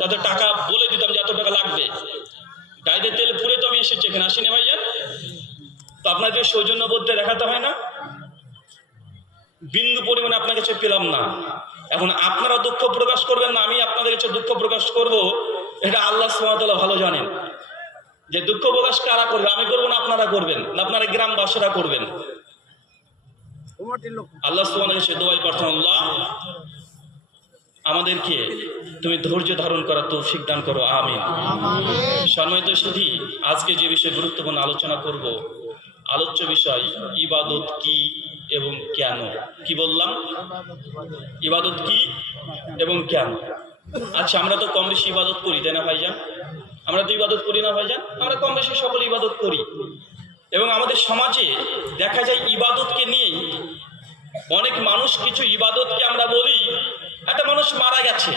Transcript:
তাদের টাকা বলে দিতাম যে এত টাকা লাগবে। গাড়িতে তেল পুরে তো আমি এসেছি এখানে, আসিনি ভাইজান? তো আপনাকে সৌজন্যবোধটা দেখাতে হয় না? বিন্দু পরিমাণে আপনার কাছে পেলাম না। এখন আপনারা দুঃখ প্রকাশ করবেন না, আমি আপনাদের কাছে দুঃখ প্রকাশ করব, এটা আল্লাহ সুবহানাহু ওয়া তাআলা ভালো জানেন। যে দুঃখ প্রকাশ কারা করবে, আমি করবো না আপনারা করবেন, না আপনারা গ্রামবাসীরা করবেন। আল্লাহ সুবহানাহু ওয়া তাআলা দোয়া করতেন, আল্লাহ আমাদেরকে তুমি ধৈর্য ধারণ করার তৌফিক দান করো, আমিন। সম্মানিত সুধী, আজকে যে বিষয়ে গুরুত্বপূর্ণ আলোচনা করব, আলোচ্য বিষয় ইবাদত কি এবং কেন। কি বললাম? ইবাদত কি এবং কেন। আচ্ছা, আমরা তো কম বেশি ইবাদত করি, তাই না ভাইজান? আমরা তো ইবাদত করি না ভাইজান? আমরা কম বেশি সকলে ইবাদত করি। এবং আমাদের সমাজে দেখা যায় ইবাদতকে নিয়েই অনেক মানুষ, কিছু ইবাদতকে আমরা বলি একটা মানুষ মারা গেছে,